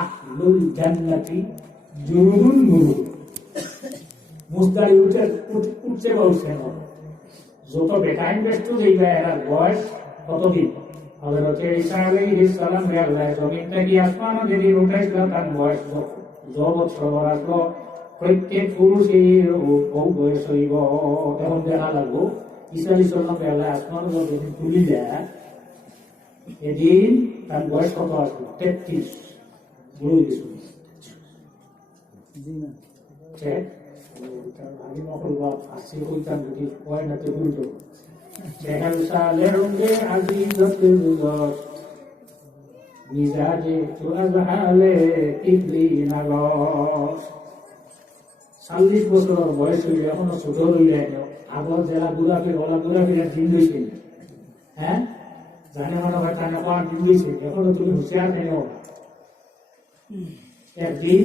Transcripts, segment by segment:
আহলুল জান্নাতি জুরুন মুরু মুস্তারি উঠছে বলছে যত বেটাইম ব্যস্ত যাইবা এরা বয়স কতদিন হযরত ঈসা আলাইহিস সালাম রে আল্লাহ জমিন থেকে আসমান যদি উঠাইছিল তার বয়স 10 বছর আসলো প্রত্যেক পুরুষের বয়স হইব তখন দেখা লাগবো ঈসা আলাইহিস সালাম রে আল্লাহ আসমান যদি তুলি দেয় এদিন তার বয়স কত আসলো 33 বুড়ো কিছু জি না ঠিক আমি নকল আসছে কইতাম যদি হয় না তো উল্টো যেখানে সালের রঙে আজিজত রুজত মিজাজে চুরাজহালে টিকলি নাগস 40 বছর বয়স হইলে এখনো ছোট হইলে আগর যারা ঘোরাফেরা দিন হয়েছে হ্যাঁ জানে মনে হয় তার নাম দিন হয়েছে এখনো তুমি হুঁশিয়ার নেই একদিন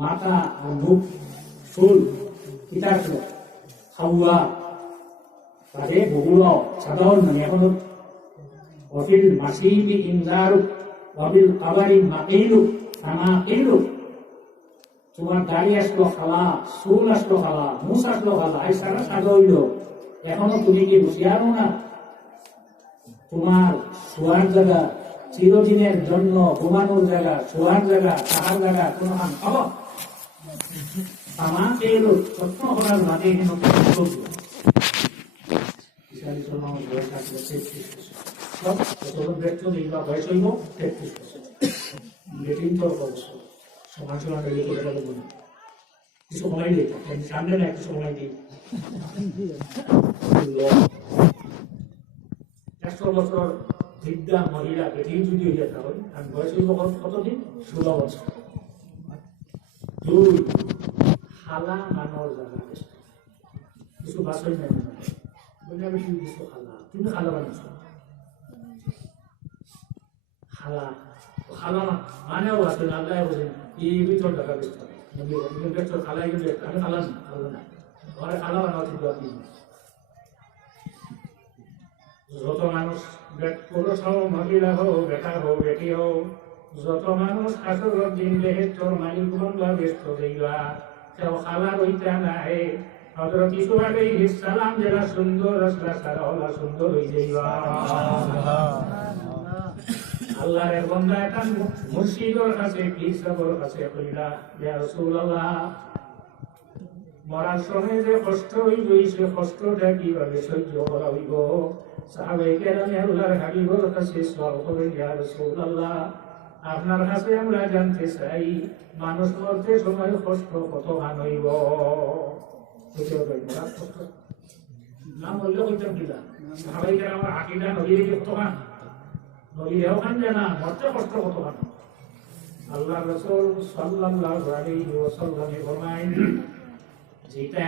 মাথা আর মুখ ফুল কিতাব খাওয়া তাদের বগুড়াও সাধারণ মানে এখনো অফিল মাসিবি ইনজারু অফিল কাবারি মাকিলু তামাকিলু তোমার দাড়ি আসলো খালা চুল আসলো খালা মুখ আসলো খালা এই সারা সাদা হইল এখনো তুমি কি হুঁশিয়ারও না তোমার শোয়ার জায়গা চিরদিনের জন্য ঘুমানোর জায়গা শোয়ার জায়গা খাওয়ার জায়গা কোনো নাম খাবো আমার এলো যত্ন করার বাদে কেন বয়স হইব 33 বছর বেটিং তো সমাজ কিছু সময় দিই সামনে না একটু সময় দিই 100 বছর বৃদ্ধা মহিলা বেটিং যদি হয়ে যেতে হয় আর বয়স হইব কতদিন 16 বছর দুই খালা মানর জানা কিছু বাসই নাই বলে আমি শুনে কিছু খালা তুমি খালা বানিয়েছ খালা খালা মানেও আছে আল্লাহ বলছেন এই ভিতর দেখা বেশি খালাই কিন্তু আমি খালা না ঘরে খালা বানাও ঠিক আপনি যত মানুষ পুরুষ হোক মহিলা হোক বেটা হোক বেটি হোক যত মানুষ আসর দিন বেহেস্তর মালিক বন্ধা ব্যস্ত দিলা কেউ খালা রইতা নাই হযরত ইউসুফ আলাইহিস সালাম যারা সুন্দর আসলা সারা হলা সুন্দর হই যাইবা আল্লাহর বান্দা একটা মুর্শিদের কাছে পীর সাহেবের কাছে কইলা ইয়া রাসূলুল্লাহ মরার সময় যে কষ্ট হইব সে কষ্টটা কিভাবে সহ্য করা হইব সাহাবায়ে কেরাম আল্লাহর হাবিবের কাছে সওয়াল করে ইয়া রাসূলুল্লাহ আপনার কাছে আমরা জানতে চাই মানুষ মরতে সময় কষ্ট কত গান হইব না বললে কইতাম কিনা সবাই আমার আকিদা নদীর কত গান নদীরেও গান জানা মরতে কষ্ট কত গান আল্লাহ রাসূল সাল্লাল্লাহু আলাইহি ওয়াসাল্লাম ফরমায়েন যেটা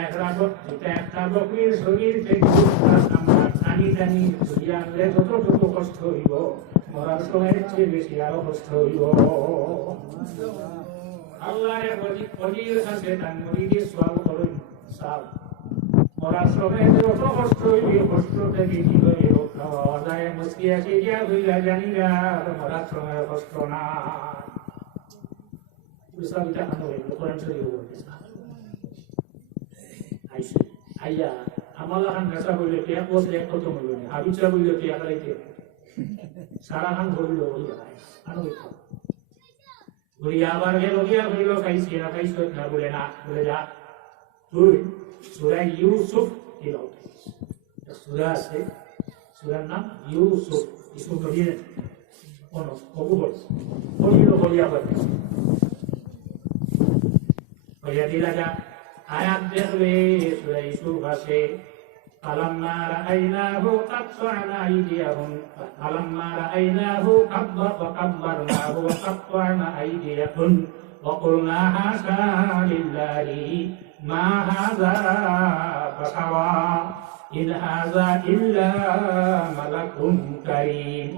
একটা বকরির শরীর থেকে আমরা টানি দুনিয়া আনলে যতটুকু কষ্ট হইব মরার সময় চেয়ে বেশি আরো কষ্ট হইব আল্লাহর ওলির কাছে তার মুরিদের সওয়াল করেন সাহেব মরার সময় যত কষ্ট হইবে কষ্ট থেকে কি করে রক্ষা পাওয়া যায় মুসকিয়া কি যা হইলা জানি না মরার সময় কষ্ট না উসাবিটা খানো হইল কোরআন শরীফ বলতেছে আইয়া আমালা খান নেশা বললে এক বছর এক কত হইল না হাবিচা বললে কি আলাইতে সারা খান বলল ওই আনো বলি আবার গেল গিয়া বলল খাইছি না বলে না বলে যা তুই সূরা ইউসুফ এলো সূরা আছে সূরার নাম ইউসুফ ইসু নবীর কোন কবু বলি আবার বলিয়া দিলা যা আয়াত দেখবে সূরা ইউসুফ আছে فلما رأيناه قطعنا أيديهم فلما رأيناه كبرناه وقطعنا أيديهم وقلنا حاشا لله ما هذا بشرا إن هذا إلا ملك كريم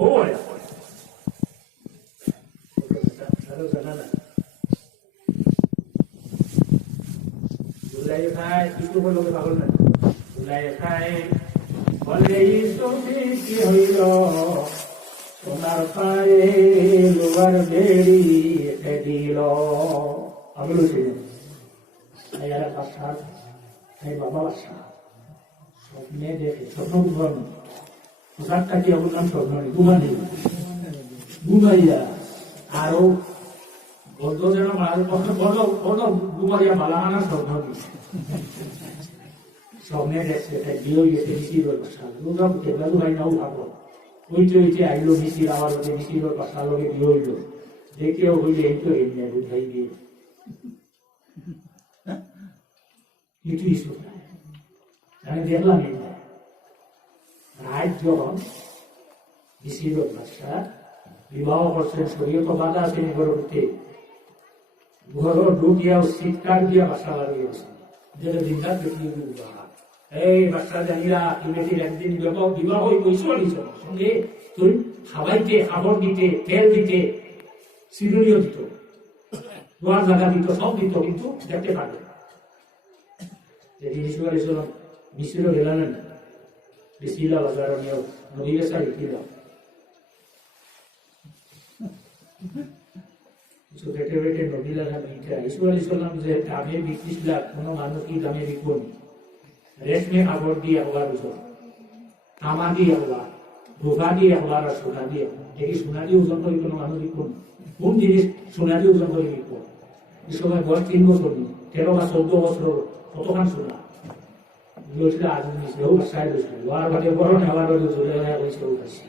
দেখায় বলে তুমি কি হইল সোনার পায়ে লোহার বেড়ি এঁটে দিল আমি বলছিলেন বাসার বাবা বাসা স্বপ্নে দেখে স্বপ্ন ঘুমানো পোশাকটা কি আমার নাম স্বপ্ন ঘুমানি ঘুমাইয়া আরো বলত যেন ঘুমাইয়া বালাহানা স্বপ্ন স্বপ্নে দেখছে তাই বিয়ে গেছে মিশির বাসা দুর্গা কেবলাদু ভাই নাও ভাবো ওইটা আইলো মিশির আমার লোকে মিশির বাসার লোকে বিয়ে হইল দেখেও হইলে এই তো এমনি বুঝাই দিয়ে কিছুই শোনায় আমি দেখলাম এই রাত যখন মিশির বাসা বিবাহ করছেন শরীয়ত বাধা আছে ঘরতে ঘর ঢুকিয়াও শীতকাল দিয়া বাসা লাগিয়েছে যেটা দিনটা দেখি এই বাচ্চা জানিরা ইমেটির একদিন বিবাহ হয়ে পয়সা দিছ সঙ্গে তুই খাবাইতে খাবার দিতে তেল দিতে সিঁদুরিও দিত দোয়ার জায়গা দিত সব দিত কিন্তু দেখতে পারবে মিশ্র গেলেন বিশিলা বাজার নদী বেসা লিখিল কিছু বেটে বেটে নদী লাগা বিক্রা ঈশ্বর ইসলাম যে দামে বিক্রিছিলা কোনো মানুষ কি দামে বিকবো রেশমে কাপড় দিয়ে হওয়ার ওজন তামা দিয়ে হওয়ার ধোকা দিয়ে হওয়ার আর সোনা দিয়ে দেখি সোনা দিয়ে ওজন করে কোনো মানুষ বিকবো কোন জিনিস সোনা দিয়ে ওজন করে বিকবো এই সময় বয়স 3 বছর 13 বা 14 বছর কতখান সোনা বলছিল আজ সেও বাসায় বসছিল লোয়ার বাদে বড় নেওয়ার বাদে চলে গেছে সেও খাইছে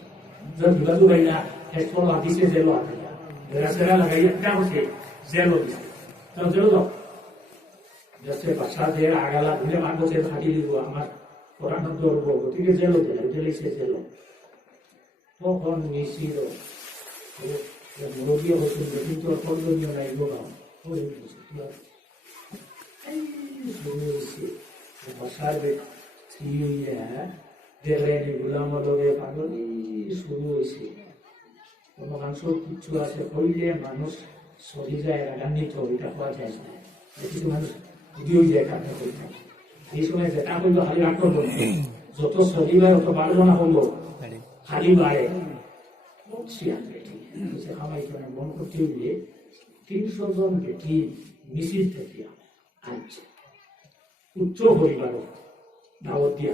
যখন বিবাদু গাই না শেষ করো হাতিছে জেলো হাতে সেরা লাগাই একটা হচ্ছে জেলো দিছে তখন জেলো দাও যাচ্ছে বাসা যে আগালা ধুলে মানবছে ফাটি দিব আমার পড়ানো ধরবো গতিকে জেলো জেলেছে জেলো তখন মিশিল মুরব্বী হচ্ছিল কিন্তু প্রয়োজনীয় নাই গোগাও বাসার স্ত্রী হইয়া দেখলেন গুলাম লগে পাগলি শুরু হয়েছে কোনো মানুষের কিচ্ছু আছে কইলে মানুষ সরি যায় রাগান্বিত এটা হওয়া যায় না কিছু মানুষ বুঝিও যায় কান্না করতে এই সময় যেটা করলো খালি রাগ করবো যত সরি বাড়ে অত বাড়লো না হলো খালি বাড়ে খামাই মন করতে হইলে 300 জন বেটি মিছিল থেকে আনছে উচ্চ পরিবার দাওয়াত দিয়া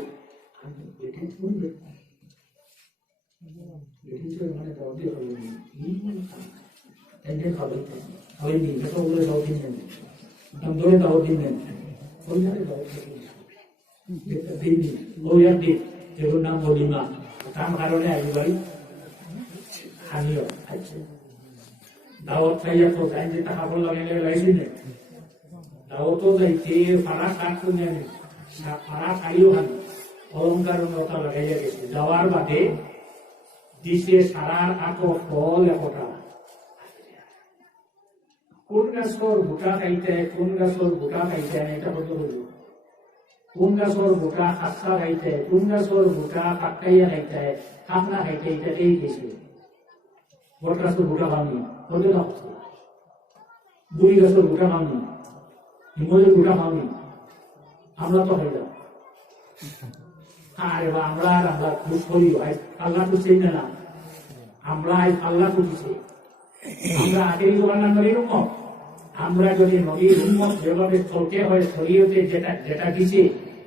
বেটি কোন বেটি মানে দাওয়াত দিয়ে খাওয়াইনি এত বলে দাওয়াত দিন ধরে দাওয়াত দিন ওইখানে দাওয়াত দিন ওই আর দিন যেগুলোর নাম বলিমা তার কারণে একেবারে হানিও খাইছে দাওয়াত খাইয়া তো যাই যে টাকা বল লাগাইলে লাইছি না দাওয়াতও যাইতে পাড়া কাঠ করে আনি পাড়া খাইও খানি অলঙ্কার নতা লাগাইয়া গেছে যাওয়ার বাদে দিছে সারার আটো ফল একটা কোন গাছর গোটা খাইতে কোন গাছর গোটা খাইতে এটা কত হইল কোন গাছর গোটা খাসা খাইতে কোন গাছর গোটা পাকাইয়া খাইতে খাপনা খাইতে এটাকেই গেছে বট গাছর গোটা ভাঙি কত না দুই গাছর গোটা ভাঙি হিমলের গোটা ভাঙি আমরা তো হয়ে যাও আরে বা আমরা খুশ করি আল্লাহ তো সেই না আমরা আল্লাহ তো দিছে আমরা আগেই জোগান নদীর উম্মত আমরা যদি নদীর উম্মত যেভাবে চলতে হয় শরীয়তে যেটা দিছে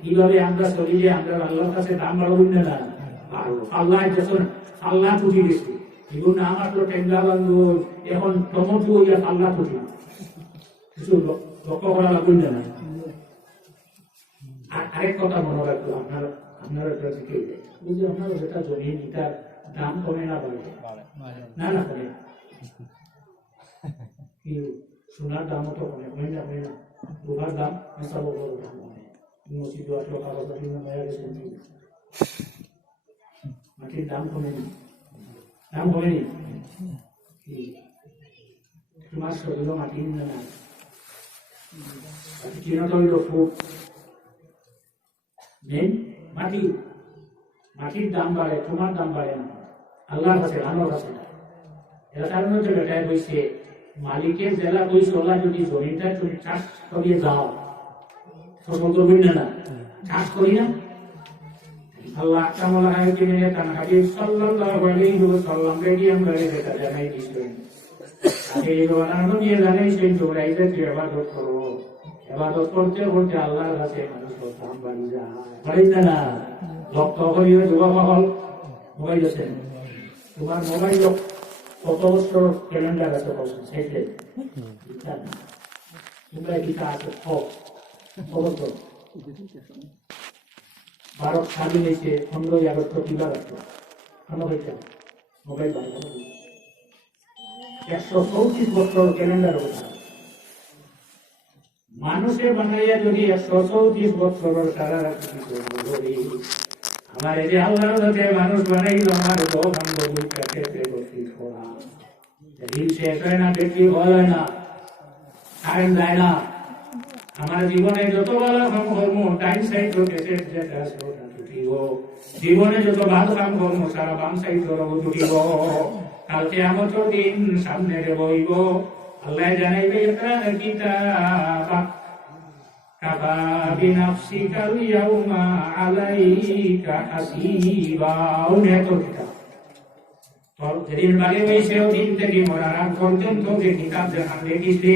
এইভাবে আমরা চলিলে আমরা আল্লাহর কাছে দাম বাড়াবো না আল্লাহ যখন আল্লাহ পুঁজি দিছে এগুলো না আমার তো টেঙ্গা বান্ধব এখন টমটো হইয়া আল্লাহ পুঁজি কিছু লক্ষ্য করা লাগবে না আরেক কথা মনে রাখবো আপনারা শিখে যায় বুঝলি আপনারা যেটা জমি এটার দাম কমে না বাড়ে না না কমে কি সোনার দামও তো কমে না লোহার দাম মেশাবো বড় দাম কমে মসজিদ আসলো কাগজ মেয়া গেছে মাটির দাম কমেনি তোমার শরীর মাটি না কিনা তো হইল ফুট নেই মাটির দাম বাড়ে তোমার দাম বাড়ে না আল্লাহর কাছে আমার কাছে না এর কারণে তো বেটায় কইছে মালিকের জেলা কইছে ওলা যদি জমিটা তুমি চাষ করিয়ে যাও ফসল করবি না চাষ করি না আল্লাহ কামলা হাকিমে তান হাবিব সাল্লাল্লাহু আলাইহি ওয়াসাল্লাম রেডি আমরা এটা জানাই দিছেন আগে বানানো নিয়ে জানাই সেই তোমরাইতে ইবাদত করো ইবাদত করতে করতে আল্লাহর কাছে মানুষ দাম বাড়ি যায় বাড়ি না লক্ষ্য করিয়ে যুবকহল মোবাইল আছে তোমার মোবাইল কত বছর ক্যালেন্ডার আছে বলছেন সেইটা তোমরা কি আছে খবর করো ভারত স্বাধীন হয়েছে 15ই আগস্ট কিবার আছে কেন হয়েছে মোবাইল বাংলা 134 বছর ক্যালেন্ডার হয়েছে মানুষের বানাইয়া যদি 134 বছর সারা রাখি আমার এই যে আল্লাহর কাছে মানুষ বানাইল আমার দোকান বই পেতে বসি খোলা দিন শেষ হয় না ব্যক্তি হয় না কারেন্ট যায় না আমার জীবনে যত ভালো কাম কর্ম টাইম সাইড রয়েছে জীবনে যত ভালো কাম কর্ম সারা বাম সাইড জুটিব কালকে আমার দিন সামনে বইব আল্লাহ জানাইবে কিতাবা কাফা বিনাফসিকা ইয়াউমা আলাইকা হাসিবা অনেক কিতাব তোর যেদিন বাড়ি হয়েছে ওদিন থেকে মরার আগ পর্যন্ত যে কিতাব জাহান দেখিছে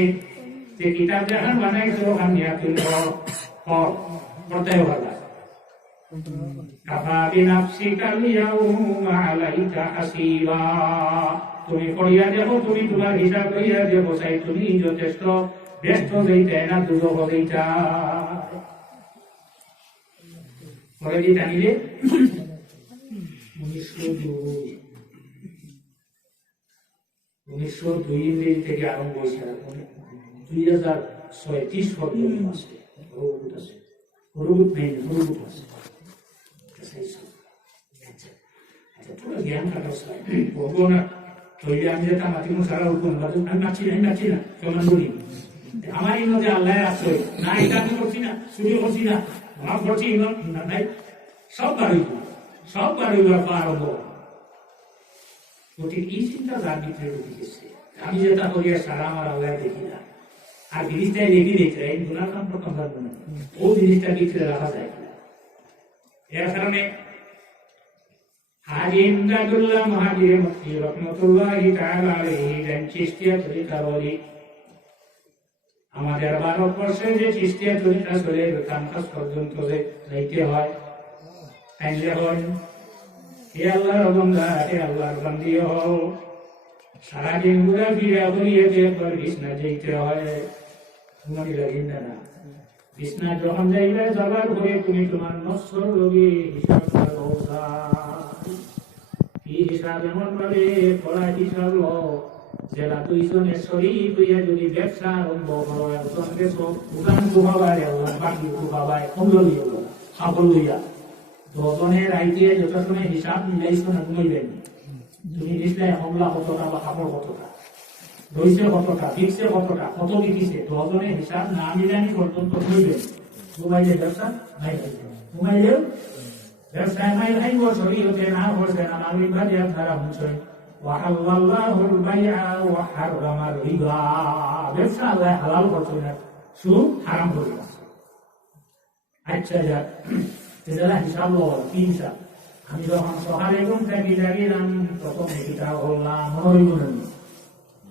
যে কিতাব জাহান বানাইছো আমি তুই পড়তে পারবা কাফা বিনাফসিকা ইয়াউমা আলাইকা হাসিবা তুমি পড়িয়া দেখো তুমি তোমার হিসাব করিয়া দেখো চাই তুমি যথেষ্ট ব্যস্ত হইতে না দুজক হইতা পরে দিন আনিলে 1902 ইংরেজি থেকে আরম্ভ হয়েছে 2036 পর্যন্ত আছে হরুগুট নেই হরুগুট আছে তোরা জ্ঞান কাটাও বলবো না তৈরি আমি যেটা মাতি সারা উঠবো আমি নাচছি না কেমন বলি আমারই মধ্যে আল্লাহ আছে না এটা আমি করছি না চুরি করছি না মাফ করছি নাই সব বার হইব আরম্ভ গতিকে এই চিন্তা যার ভিতরে ঢুকে গেছে আমি যেটা করি সারা আমার আল্লাহ দেখি না আর জিনিসটাই দেখি দেখতে এই গুণার কাম প্রথম থাকবে না ও জিনিসটা ভিতরে রাখা যায় না এর কারণে হাজি ইমদাদুল্লাহ মহাজির মুফতি রহমতুল্লাহি তাআলা আলাইহি দেন চিশতিয়া তরিকা বলি আমাদের ভারতবর্ষে যে চিশতিয়া তরিকা চলে কানকাস পর্যন্ত যে যাইতে হয় আইলে হয় হে আল্লাহর বান্দা হে আল্লাহর বান্দি হও সারাদিন ঘুরা ফিরা করিয়ে একবার বিছনা যাইতে হয় মনে লাগি না বিছনা যখন যাইবে যাবার পরে তুমি তোমার নশ্বর রোগী হিসাব করো হিসাব এমন ভাবে পড়া হিসাব জেলা দুইজনের শরীর হইয়া যদি ব্যবসা আরম্ভ করো একজনকে সব উদান গুহাবায় বাকি গুহাবায় কমলিয়া সাফল লইয়া দুজনের আইতে যত সময় হিসাব মিলাইছো না ঘুমাইবেন তুমি নিশ্চয় হমলা কতটা বা কাপড় কতটা দইছে কতটা ফিক্সে কতটা কত বিকিছে দুজনের হিসাব না মিলানি পর্যন্ত ঘুমাইবেন ঘুমাইলে ব্যবসা নাই ঘুমাইলেও ব্যবসায় মাই খাইব শরীর হতে না হচ্ছে না মালিক ভাজি আপনারা বুঝছেন ওয়াহাল্লাল্লাহুল বাইআ ওয়া হারামার রিবা ব্যবসা আল্লাহ হালাল করছেন সুদ হারাম করে দিয়েছে আচ্ছা যা যেটা হিসাব কি হিসাব আমি যখন সকালে ঘুম থেকে জাগিলাম তখন এটা হলাম মনোরঞ্জন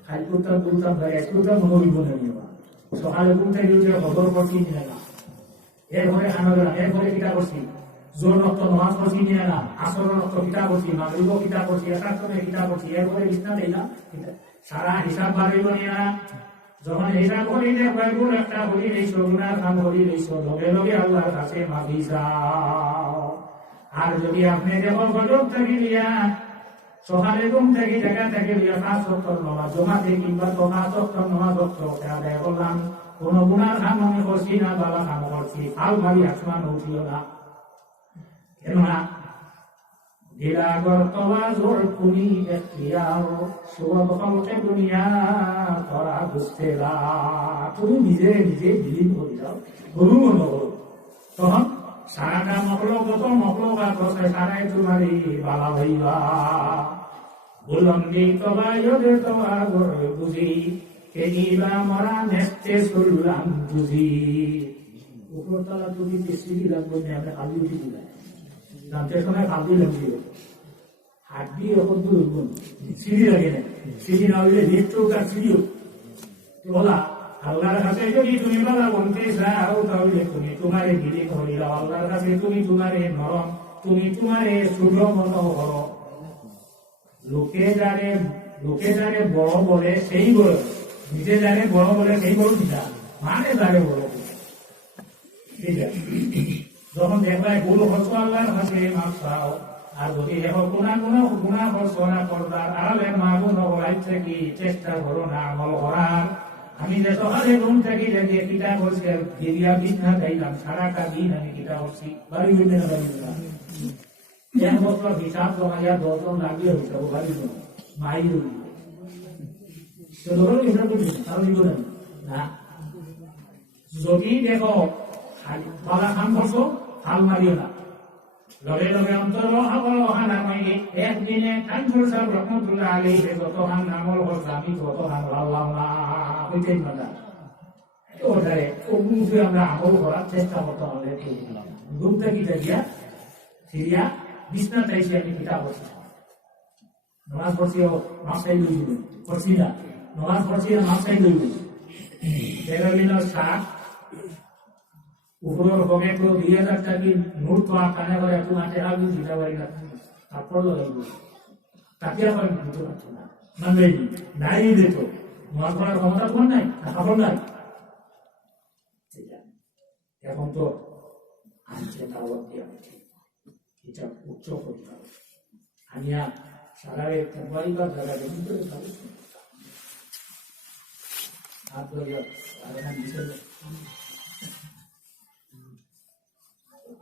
খাইপুরটা দুলতাম একটুটা মনোরঞ্জন সকালে ঘুম থেকে উঠে খবর করছি না এরপরে আনন্দ এরপরে কিতা করছি জোর রক্ত নমাজ করছি নিয়ে না আসর রক্ত কিতা করছি মাগরিব কিতা করছি একাত্তরে কিতা করছি এরপরে বিছনা দেই না সারা হিসাব বাড়িব নিয়ে না যখন হিসাব করি দেখবেন একটা হরি রইছো গুনার কাম হরি রইছো লগে লগে আল্লাহর কাছে মাফি চাও আর যদি আপনি দেখুন গজব থেকে লিয়া সকালে ঘুম থেকে জায়গা থেকে লিয়া 5 ওয়াক্ত নামাজ জমাতে কিংবা 5 ওয়াক্ত নামাজ আদায় করলাম কোন গুনার কাম আমি করছি না বাবা কাম করছি ফাল ভারী আসমান উঠিও না কেননা দিলাগর তওয়াজুর কুনি ইখতিয়ার সওয়াব খালকে দুনিয়া করা বুঝতে না তুমি নিজে নিজে বিলীন হয়ে যাও অনুমন করো তখন সারাটা মকলকাত সারাই তোমারই বালা হইবা বুলন্দি তবায়দে তওয়াজুর বুঝি কেনিবা মরা নেস্তে সুললাম বুঝি উপরতলা তুমি বেশি লাগবে না আমরা আলু উঠি দিলাই জানতে সময় ভাব দিয়ে লেগে হাত দিয়ে এখন তো সিঁড়ি লাগে না, সিঁড়ি না হইলে লিফট হোক আর সিঁড়ি হোক বলা আল্লাহর কাছে যদি তুমি বলা বলতে চাও তাহলে তুমি তোমার গিরি করিলাও, আল্লাহর কাছে তুমি তোমার নরম, তুমি তোমার ছোট মতো করো। লোকে যারে বড় বলে সেই বড়, নিজে যারে বড় বলে সেই বড় দিতা, মানে যারে বড় ঠিক আছে। যখন দেখবাই ভুল হচ্ছ আল্লাহর কাছে মাপ চাও, আর যদি এখন গুণা হচ্ছ না করবার আড়ালে মা গুণ হওয়াইছে কি চেষ্টা করো না আমল করার। আমি যে সকালে ঘুম থেকে যে কিতাব হচ্ছে গিরিয়া বিছনা খাইলাম, সারাটা দিন আমি কিতাব হচ্ছি বাড়ি হইতে না বাড়ি না এক বছর হিসাব জমাইয়া 10 জন লাগিয়ে হইতে বাড়ি মাই ধরুন হিসাব করছি তাও দিব না। যদি দেখো বালা খান করছো হাল মারিও না, লগে লগে অন্তর হানা মাইনি একদিনে কানপুর সাহেব রহমতুল্লাহ আলাইহি যত হান আমল করছে আমি তত হান আল্লাহ না হইতেই না। ওটারে ওগুলো আমরা আমল করার চেষ্টা করতে হবে। ঘুম থেকে গিয়া সিরিয়া বিছনা চাইছি আমি কিতাব পড়ছি, নামাজ পড়ছি ও মাসাই লইব পড়ছি না, নামাজ পড়ছি মাসাই লইব বেরোলিনার শাক উপরের ভোগে তো 2000 টাকি নোট তো কানে করে তোমার টেকা দিয়ে দিতে পারি না, তারপর লাগাইব তাকে আবার দিতে পারছো না, মানবেই নাই দিত নোয়াজ করার ক্ষমতা তোমার নাই, খবর নাই। এখন তো আনছে দাওয়াত দিয়ে এটা উচ্চ করতে হবে। আমি সারারে পরিবার যারা গ্রহণ করে তাদের হাত ধরিয়া আরাম দিতে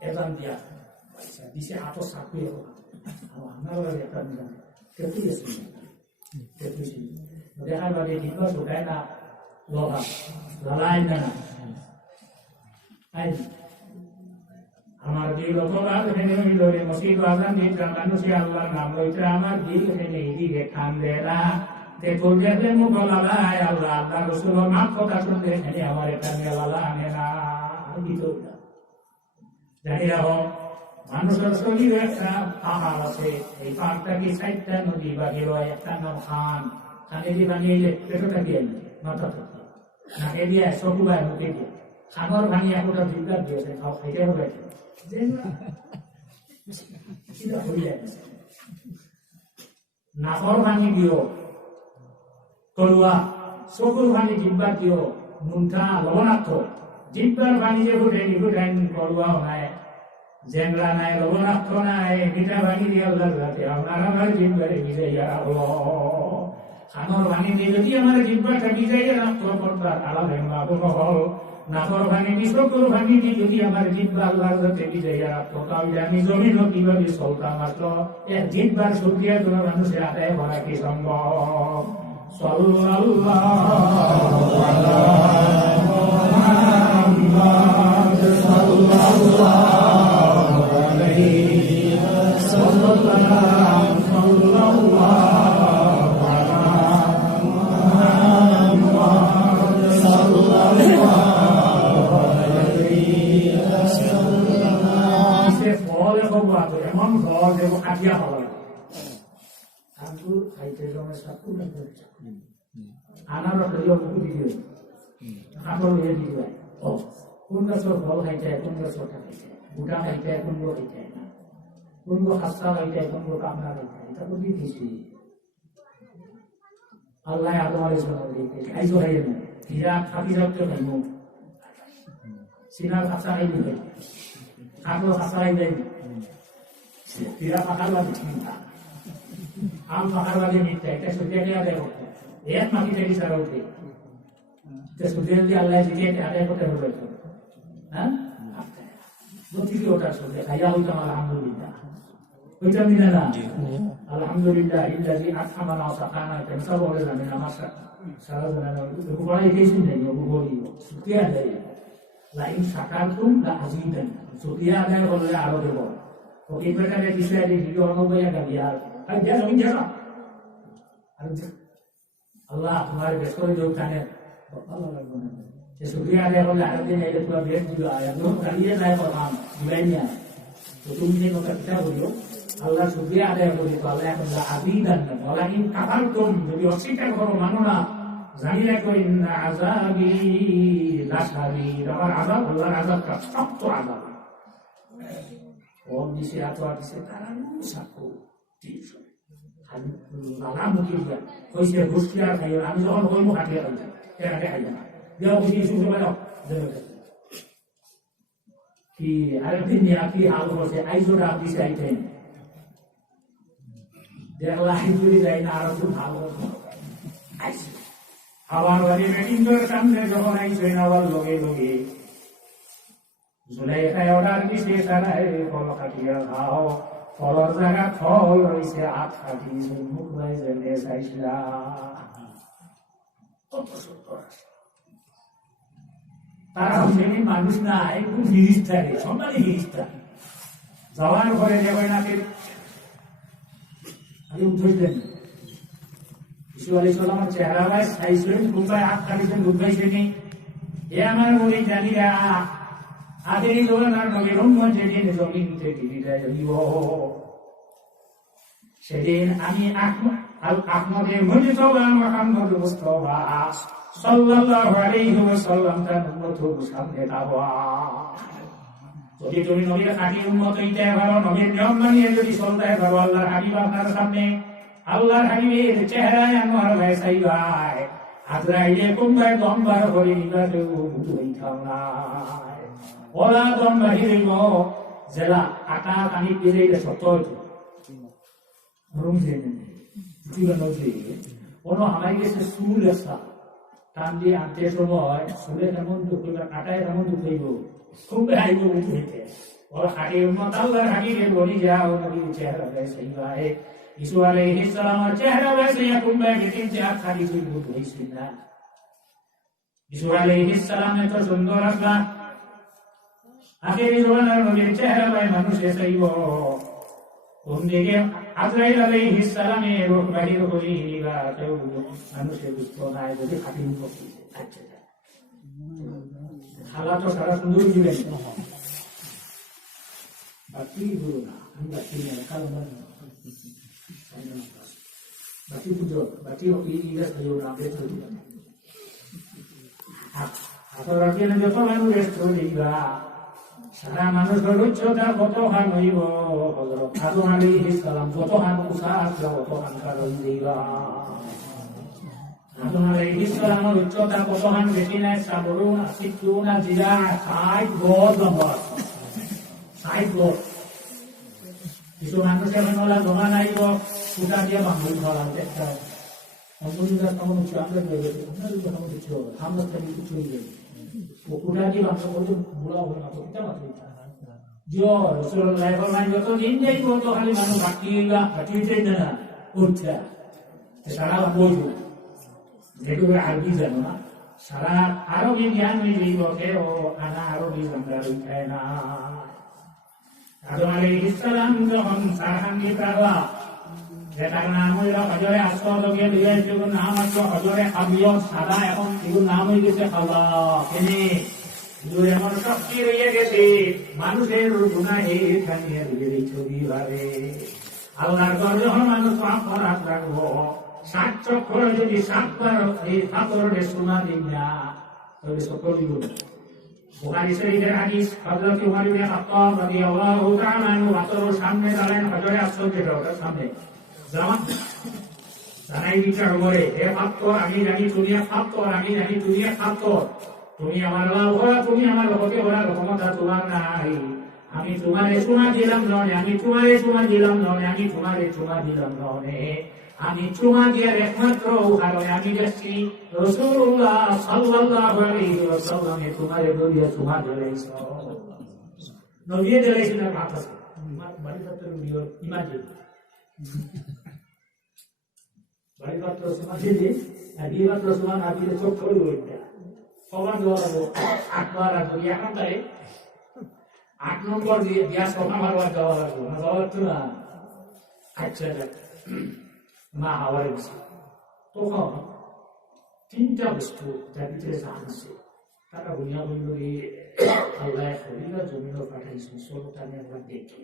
এদান দিয়া দিছে হাত সাকুয়ে আমার একটা নিলাম কেটে গেছে কেটেছি দেখার বাদে ডিগ্রা ঢোকায় না লোহা জ্বালায় না আমার দিল অপরাধ হেনে হইল রে মসজিদ আজান দিতে মানুষে আল্লাহর নাম লইতে আমার দিল হেনে এদিকে খান দেরা তে তোর দেখলে মুখ লালায় আল্লাহ আল্লাহ রসুল মাফ কথা শুনতে হেনে আমার এটা লালা আনে না ভিতর জানি রাখো মানুষের শরীরে একটা পাহাড় আছে, এই পাহাড়টাকে 4টা নদী বাকি রয়, একটা নাম খান, খানে দিয়ে বানিয়ে পেটোটা দিয়ে মাথা থেকে নাকে দিয়ে চকুবায় মুখে দিয়ে খানর ভাঙি একটা জিব্বা দিয়েছে খাও খাইতে হবে নাকর ভাঙি দিও তলুয়া, চকুর ভাঙি জিব্বা দিও নুনটা লবণাক্ষ, জিব্বার ভাঙি যে ফুটেন তলুয়া নাই, জেংলা নাই, লবণাক্ষ নাই, মিঠা ভাঙি দিয়ে আল্লাহ রাতে আপনার আমার জিব্বারে ভিজাইয়া হলো। খানর ভাঙি দিয়ে যদি আমার জিব্বাটা ভিজাইয়া রাখতো করতার আলাদা বাবু হল, নাকর ভাঙি দি চকুর ভাঙি দি যদি আমার জিব্বা আল্লাহর রাতে ভিজাইয়া রাখতো তাহলে আমি জমিনও কিভাবে চলতাম। মাত্র এক জিব্বার সুখিয়া তোমার মানুষের আদায় করা কি সম্ভব? সাল্লাল্লাহু আলাইহি এমন ঘর দেব কাটিয়া হবে আনার দিয়ে কাপড় দিয়ে দিয়ে কোন গাছের ফল খাইতে কোন গাছের খাইতে গোটা খাইতে কোন খাইতে না, কোন হাস্তা খাইতে কোন কামনা খাইতে, এটা তো দিয়েছি আল্লাহ আদম আলাইহিস সালাম দিয়েছে খাইছো খাইয়ে না হীরা খাবি যাচ্ছে খাইব সিনার হাসা খাইবে কাপড় হাসা খাইবে হীরা পাকার লাগে চিন্তা আম পাকার লাগে মিথ্যা, এটা সত্যি আদায় করতে এক মাটি থেকে সারা উঠে সত্যি আল্লাহ দিকে আদায় করতে হবে। হ্যাঁ প্রতিটি ওটার সঙ্গে খাইয়া হইতাম আলহামদুলিল্লাহ হইতাম দিনা না আলহামদুলিল্লাহ ইল্লাহি আতহামানা ওয়া সাকানা কেমসা বলে জানেন আমার সারা জানা পড়া এটাই নেই বলি সুকিয়া দেয় লাইন সাকারতুম লা আজিদান, সুকিয়া আদায় করলে আরো দেব ওকে বেটারে বিষয়ে ভিডিও অনুভয়া গাবিয়া আর যা জমি যা আর আল্লাহ তোমার বেসরে যোগ কানে ভালো লাগবে না যে সুক্রিয়া আদায় করলে আরো দিন এলে পুরো বেশ দিল আয়া তো কালিয়ে যায় কথা দিবাই না তো তুমি যে কথা কিতা বলিও আল্লাহ শুকরিয়া আদায় করি তো আল্লাহ এখন আযীদান ওয়ালাকিন কাফারতুম যদি অস্বীকার করো মানো না জানি রাখো ইন্না আযাবি লাশাদীদ আমার আযাব আল্লাহর আযাবটা শক্ত আযাব ওম দিছে আতোয়া দিছে তারা সাকো ঠিক আমি লালা মুখি দিয়া কইছে বুঝকিয়া খাইও আমি যখন কইমু হাটিয়া খাইতে এরা খাইও না দেও বুঝি শুনতে পারো কি আরেকদিন নিয়ে আপনি হাল করছে আইজোটা আপনি চাইতেন দেখলা আইজুড়ি যাই না আরো খুব ভালো আবার বাড়ি মেটিংয়ের সামনে যখন আইসে আবার লগে লগে জুলাইখায় অর্ডার দিছে তারাই ফল কাটিয়া খাও ফলর জায়গা ফল রয়েছে হাত কাটি মুখ রয়েছে লেজ আইসলা কত সুন্দর তারা সেদিন মানুষ না একটু ফিরিস্তা রে সন্তানই ফিরিস্তা যাওয়ার ঘরে যাবে না আমি উঠেছিলেন ইসু আলী সাল্লামের চেহারা ভাই খাইছিলেন গুলবাই হাত কাটিছেন গুলবাইছেনি এ আমার বলি জানিরা আদেরই জোগানার নবীর উম্মত যেদিন জমিন থেকে বিদায় হইব সেদিন আমি আপনাদের মজিদ মুহাম্মদ মুস্তাফা সাল্লাল্লাহু আলাইহি ওয়াসাল্লাম তার উম্মতের সামনে দাওয়া যদি তুমি নবীর খাঁটি উম্মত হইতে পারো নবীর নিয়ম মানিয়ে যদি চলতে পারো আল্লাহর হাবিব আপনার সামনে আল্লাহর হাবিবের চেহারায় আমার ভাই ভাই আজরাইলে কোনবার দমবার করে নিবাতে বুঝু হইতাম না ওরা দম বাহিরে জেলা আটা পানি পেরে এটা সত্য হইতো রুম জেনে কোনো আমার গেছে চুল আসা টান দিয়ে আনতে সময় চুলে কেমন দুঃখ কাটায় কেমন দুঃখ হইব খুব আইব উঠে হইতে ওরা হাঁটি উন্মত আল্লাহর হাঁটিয়ে বলি যাও নবীর চেহারা বেসে ভাই ইসু আলাইহিস সালামের চেহারা বেসে কুম্বা গেটিন চেহারা খালি দুই বুঝ হইছিল না ইসু আলাইহিস সালাম এত সুন্দর আসলা আখেরি জমানার নবীর চেহারা ভাই মানুষ এসেইব কোনদিকে আজরাইল আলাইহিস সালামের রূহ বাহির হইবা কেউ মানুষের বুঝতো না যদি খাঁটি উন্মত আচ্ছা খালা তো সারা সুন্দর দিবেন বাকি গুরু না আমি বাকি না কালো না বাকি পুজো বাকি ইরাস হইও না বেশ হইবা আপনার রাখেন যত মানুষ রেস্ট হইবা সারা মানুষের উচ্চতা কতখান হইব হযরত আদম আলাইহিস সালাম যতখান উঁচা ততখান কার হইবা আদম আলাইহিস সালামের উচ্চতা কতখান বেশি নাই সাবরুন আসিকুনা জিরা 60 গজ লম্বা 60 গজ কিছু মানুষের হলা জমা নাইব কুটা দিয়ে বাঙুল ধরা দেখা অমুলুদা কেমন উচ্চ আমরা দেবে আপনাদের কেমন উচ্চ আমরা তাকে কিছু হইবে কুটা দিয়ে বাঙুল করতে বুড়া হবে না তো কিটা মাত্র जो রাসূলুল্লাহ ফরমান যত দিন যাই তত খালি মানুষ বাকিরা বাকিতে না উঠছে সারা বইব যেটুকু আরবি জানো না সারা আরবি জ্ঞান হয়ে যাইব কেউ আনা আরবি জানলা উঠায় না আদম আলাইহিস সালাম যখন সাহান দিতাবা যেটার নাম হইল হজরে আসওয়াদ গিয়ে দিয়েছে নাম আছে হজরে আবিয়ত সাদা এখন এগুলো নাম হয়ে গেছে খাওয়া কেনে এমন শক্তি রয়ে গেছে মানুষের গুনাহে খানিয়ে দিয়ে ছবি ভাবে আল্লাহর ঘর যখন মানুষ পাপ করাত রাখবো 7 চক্কর যদি 7 বার এই পাথরে সোনা দিন না তবে সকল দিব বুখারী শরীফের হাদিস হযরত উমর ইবনে খাত্তাব রাদিয়াল্লাহু তাআলা আনহু পাথরের সামনে দাঁড়ালেন হজরে আসওয়াদ এর সামনে জামান জানাই বিচার করে হে পাথর আমি জানি দুনিয়া পাথর আমি জানি দুনিয়া পাথর তুমি আমার লাভ হওয়া তুমি আমার হতে হওয়ার ক্ষমতা তোমার নাই আমি তোমারে সোনা দিলাম নয় আমি তোমারে সোনা দিলাম নয় আমি তোমারে সোনা দিলাম নয় আমি চুমা দিয়ে একমাত্র কারণে আমি যাচ্ছি রাসূলুল্লাহ সাল্লাল্লাহু আলাইহি ওয়াসাল্লামে তোমারে দরিয়া চুমা দিলাইছো নবী দিলাইছো না মাথা বাড়িতে ভিডিও ইমাজিন বাড়িতে সোনা দিলে আর বিবাহ সোনা না দিলে চোখ করে ওইটা সবার দেওয়া লাগবো 8 বার আর যদি এখন তাই 8 নম্বর দিয়ে গ্যাস কমা মারবার দেওয়া লাগবো না দেওয়া লাগতো না আচ্ছা মা হাওয়ারে বসে তখন 3টা বস্তু যার ভিতরে জানছে তারা বুনিয়া বলল আল্লাহ খলিলা জমিন পাঠাইছেন সবটা নিয়ে আমরা দেখি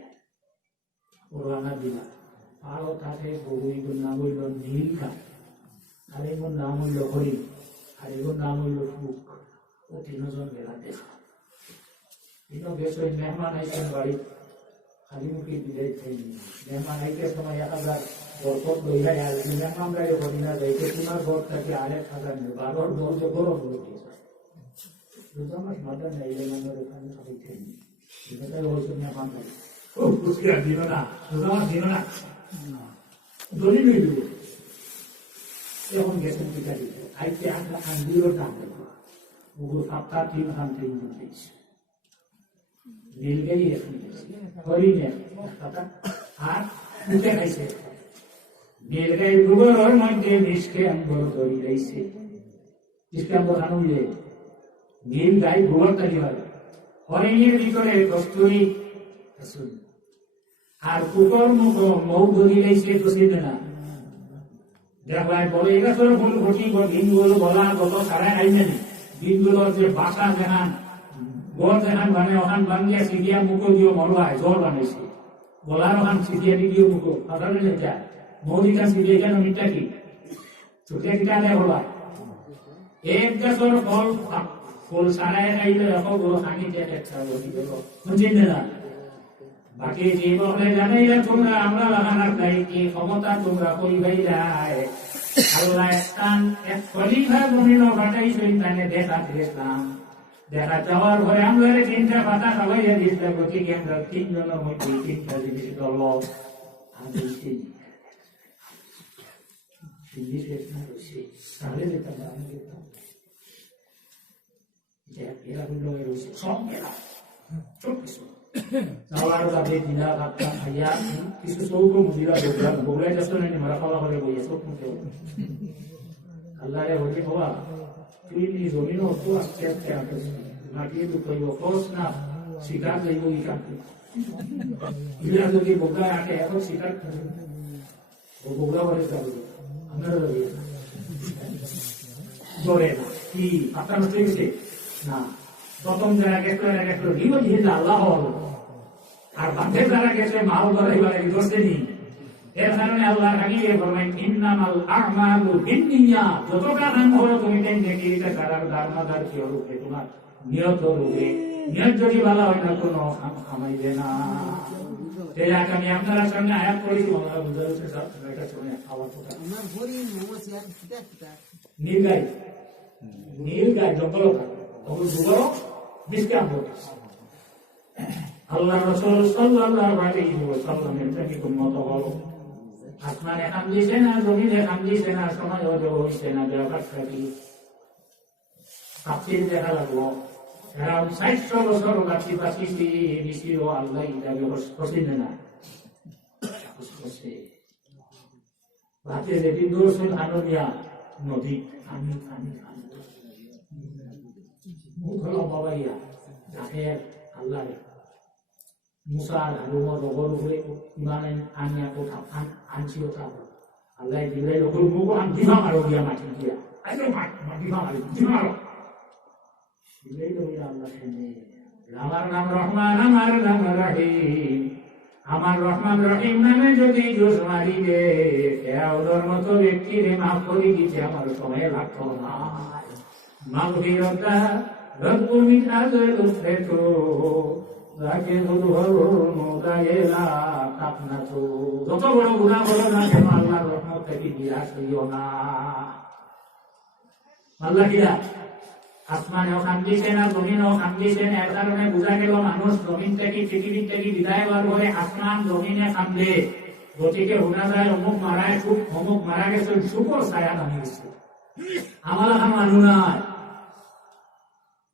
পুরানা দিলা আরো তাতে বহুগুণ নাম হইল নীল গাছ, আর এগুন নাম হইল হরিণ, আর এগুন নাম হইল ফুক। ও তিনজন গেলা দেখা তিন গেছ মেহমান আইসেন বাড়ি, খালি মুখে বিদায় খাইনি। মেহমান আইতে সময় 1000 বরকত লইয়া আসবে, মেহমান গাড়ি হরিণা যাইতে তোমার ঘর থেকে 1000 নেই, 12 দল যে গরম হয়ে গেছে। রোজা মাস মাথা নেই আমার ওখানে খালি খাইনি, এটাই বলছে মেহমান গাড়ি ও বুঝিয়া দিল না, রোজা মাস দিল না, দলিল হইল। এখন গেছেন পিঠা দিতে আইতে আন্দিরও টান দেবো, ওগুলো 7-3 খান 3 দিন দিয়েছে। নীলগাড়ি এখন হরিণে আর মুখে খাইছে। নীলগাড়ির গোবরের মধ্যে বিষকে আম্বর তৈরি রয়েছে, বিষকে আম্বর আনুলে নীল গাই গোবর তৈরি হয়, হরিণের ভিতরে কস্তুরি আর কুকুর মুখ মৌ ধরি রয়েছে তো সেবে না দেখলাম বলে এটা তোর ফুল ঘটি দিনগুলো বলা গত সারা আইনে দিনগুলোর যে বাসা দেখান গড় দেখান মানে ওখান বাংলা সিডিয়া মুখো দিও মরলায় জোর বানাইছে বলার ওখান সিডিয়া দিও মুখো সাধারণ এটা মৌলিকা সিডিয়া কেন মিটটা কি চোখে কিটা দেয় হলায় এক গাছর ফল ফুল সারায় খাইলে এখন বড় হানি দিয়ে একটা বলি গেল বুঝছেন না। বাকি যে বলে জানাইলা তোমরা আমরা লাগানোর দায়িত্ব ক্ষমতা তোমরা করিবাইলাই আল্লাহ এক খলিফা জমিন ঘটাইছেন তানে দেখা দিয়েছিলাম, দেখা যাওয়ার পরে আমরা 3টা পাতা খাওয়াইয়া দিয়েছিলাম। গতিকে আমরা 3 জনের মধ্যে 3টা জিনিস দল আমি তাহলে যেতাম আমি যেতাম এরা বলল সব মেলা চোখ যাওয়ার যাবে দিনা ভাতটা খাইয়া কিছু চৌকো মুদিরা বগলাই যাচ্ছ না মারা খাওয়া করে বইয়া চোখ মুখে আল্লাহ রে বলি বাবা তুই নি জমিনও তো আস্তে আস্তে আঁকিস মাটি তো কইব খোঁজ না শিকার যাইব ই কাঁপি ইরা যদি বগলা আঁকে এখন শিকার ও বগলা বলে যাবে আপনারা যাবে ধরে না কি আপনার নষ্ট হয়েছে না প্রথম যারা গেছিল এরা গেছিল জীবন হিল আল্লাহ আর বাধ্যের যারা গেছে মাল ধরাইবার দোষেনি। এর কারণে আল্লাহ হাকিয়ে ফরমায় ইন্নামাল আমালু বিন্নিয়াত, যত কাজ করো তুমি দেখি এটা করার দারমাদার কি রূপে তোমার নিয়ত রূপে, নিয়ত যদি ভালো হয় না কোনো খামাইবে না। এই আমি আপনার সামনে আয়াত করেছি বাংলা বুঝাতে সব এটা শুনে আবার কথা আমার হরি নমস্কার নীল গাই জঙ্গল তখন দুবারও বিশ্রাম করতেছে। আল্লাহ রাসূল সাল্লাল্লাহু আলাইহি ওয়াসাল্লামের থেকে উম্মত হলো, আসমানে হাম দিছে না, জমিনে হাম দিছে না, সময় হইছে না, ব্যাপারটা কি তাফসীর দেখা লাগলো। এরা ৬০ বছর বাকি বাঁচিছি নিশ্চিত আল্লাহ ইটাকে পছন্দ না বাকি যেটি দোষণ আনন্দিয়া নদী আমি মুখ হলো বাবাইয়া যাকে আল্লাহ মুসার হারুমর রবর উপরে ইমানে আনিয়া কোথা আনছিও তা আল্লাহ দিলে ওগুলো মুখ দিমা মারো দিয়া মাটি দিয়া আরে দিমা মারো দিলেই তো আল্লাহ শুনে। আমার নাম রহমান, আমার নাম রহিম, আমার রহমান রহিম নামে যদি জোশ মারি দে ওদের মতো ব্যক্তির মাফ করে দিতে আমার সময় লাগতো না। মাগফিরাতা রব্বুল মিন আজল উফরেতু যাকে মুদায়েলা কাপনাতু, যত বড় গুনাহ হলো না কেন আল্লাহর রহমত থেকে নিরাশ হইও না। আল্লাহ কিরা আসমানেও কান্দিছে না, জমিনেও কান্দিছে না। এর কারণে বোঝা গেল মানুষ জমিন থেকে পৃথিবী থেকে বিদায় হওয়ার পরে আসমান জমিনে কান্দে। গতিকে শোনা যায় অমুক মারায় সুখ, অমুক মারা গেছে সুখর ছায়া নামে গেছে। আমার মানু নাই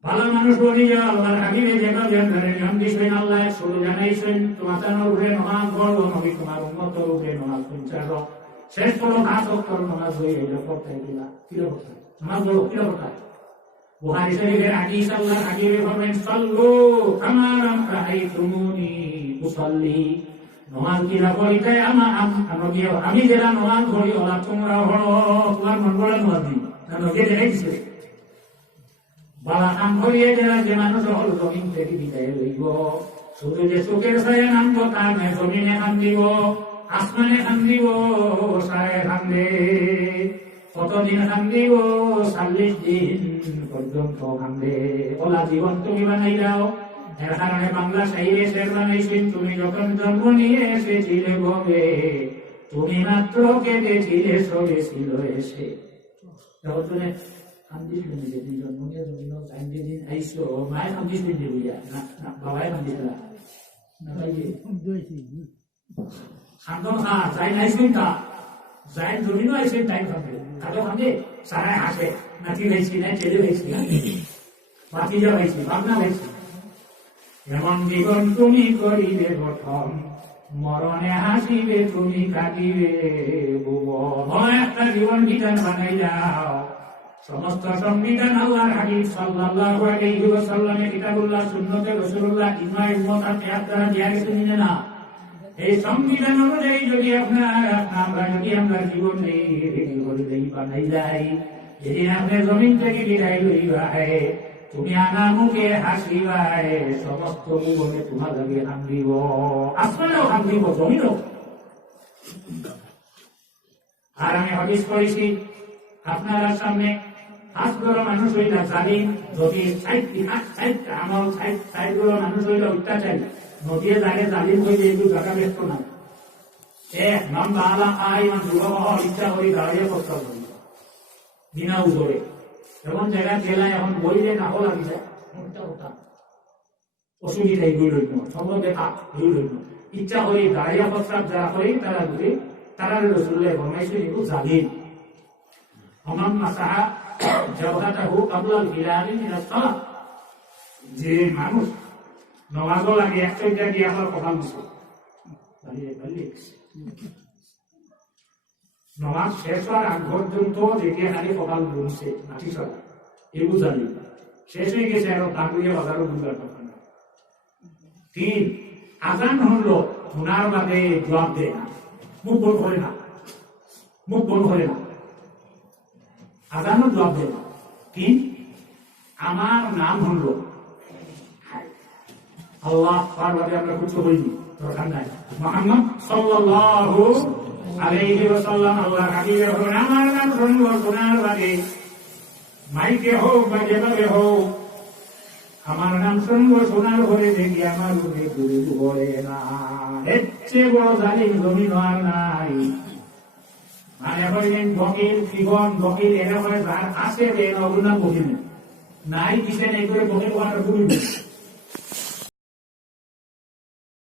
ভালো মানুষ বলি আল্লাহর হাবিবে যেন নিয়ম দিয়েছেন, আল্লাহ শুরু জানাইছেন তোমার উপরে নমাজ পড়ো, নবী তোমার উম্মতের উপরে নমাজ 50 শেষ করো 5 ওয়াক্ত নামাজ হয়ে গেল করতে দিলা কিলো করতে নামাজ বলো কিলো করতে। বুখারী শরীফের হাদিস আল্লাহর হাবিবে বলেন সাল্লু কামা রাআইতুমুনি উসাল্লি, নামাজ কিরা করিতে আমি যারা নামাজ পড়ি ওরা তোমরা পড়ো, তোমার মন বলে নামাজ দিই না নকে দেখাইছে বালা কাম করিয়ে যারা যে মানুষ হল জমিন থেকে বিদায় লইব শুধু যে চোখের ছায়া নামবো তার নয়, জমিনে খান দিব, আসমানে খান দিব, সারে খান দে, কতদিন খান দিব, 40 দিন পর্যন্ত খান দে। ওলা জীবন তুমি বানাই দাও, এর কারণে বাংলা সাহিরে শের বানাইছেন, তুমি যখন জন্ম নিয়ে এসেছিলে ভবে, তুমি মাত্র কেঁদেছিলে সবে ছিল এসে। যখন তুমি খান্দিস যেদিন জন্ম নিয়ে জন্ম টাইম যেদিন আইসো, মায়ের খান্দিস বুঝা না, বাবাই খান্দিস না ভাই খান্দন খা যাই নাইছেন তা যাই জমিনও আইসেন টাইম খাবে কাজও খান্দে সারাই হাসে, নাতি হয়েছি না ছেলে হয়েছি না বাতিজা হয়েছি ভাবনা হয়েছি। এমন জীবন তুমি করিবে গঠন, মরণে হাসিবে তুমি কাটিবে ভুবন। একটা জীবন বিধান বানাই যাও, সমস্ত সংবিধান আল্লাহর হাবিব সাল্লাল্লাহু আলাইহি ওয়াসাল্লামে কিতাবুল্লাহ, সুন্নতে রাসূলুল্লাহ, ইজমায়ে উম্মত আর কিয়াস দ্বারা দিয়া গেছে না। এই সংবিধান অনুযায়ী যদি আমরা জীবন বানাই যাই, যেদিন আপনি জমিন থেকে বিদায় লইবা, তুমি আমার মুখে হাসিবাই, সমস্ত জীবনে তোমার লাগে কান্দিব, আসমানেও কান্দিব, জমিনও। আর আমি হাদিস করেছি আপনার সামনে, হাত গড় মানুষ হইলা জালিম, যদি আমল সাইড গড় মানুষ হইলা অত্যাচারী, নদীয়ে জাগে জালিম হইলে একটু জায়গা ব্যস্ত না, এক নাম বালা আই মান ইচ্ছা করি দাঁড়িয়ে প্রস্তাব করি বিনা উজরে। এমন জায়গায় গেলায় এখন বইলে না হল আমি যায় অসুবিধা এগুলো লইব, সম্বন্ধে লইব, ইচ্ছা করি দাঁড়িয়ে প্রস্তাব যারা করি তারা ঘুরে, তারা রসুল্লাহ ফরমাইছে এগুলো জালিম। অমান মাসাহা জাওহাতাহু ক্বাবলাল হিলালি মিনাস সালাহ, যে মানুষ নমাজও লাগে 100টা দিয়ে আমার কপাল দিছে, নমাজ শেষ হওয়ার আগ পর্যন্ত দেখে খালি কপাল বলছে মাটি সরা, এগুলো জানি শেষ হয়ে গেছে আরো তাগুয়ে বাজারও বুঝার কথা না। 3 আজান হলো শোনার বাদে জবাব দেয় না, মুখ বন্ধ করে না, মুখ বন্ধ করে না, আজানও জবাব দেয় না। 3 আমার নাম হলো আল্লাহ, তার বাদে আমরা কিছু বলিনি, দরকার নাই। মুহাম্মদ সাল্লাল্লাহু আলাইহি ওয়াসাল্লাম আল্লাহর হাবিব হলেন, আমার নাম শুনলো শোনার বাদে, মাইকে হোক বা যেভাবে হোক, আমার নাম শুনলো শোনার পরে দেখি আমার মনে গুরু বলে না, এর চেয়ে বড় জালিম জমিন আর নাই। মানে বলেন বকিল ফিগন বকিল এরা বলে যার আছে বেন অগুনা বকিল নাই, কিসে নেই করে বকিল ওয়াটার গুরু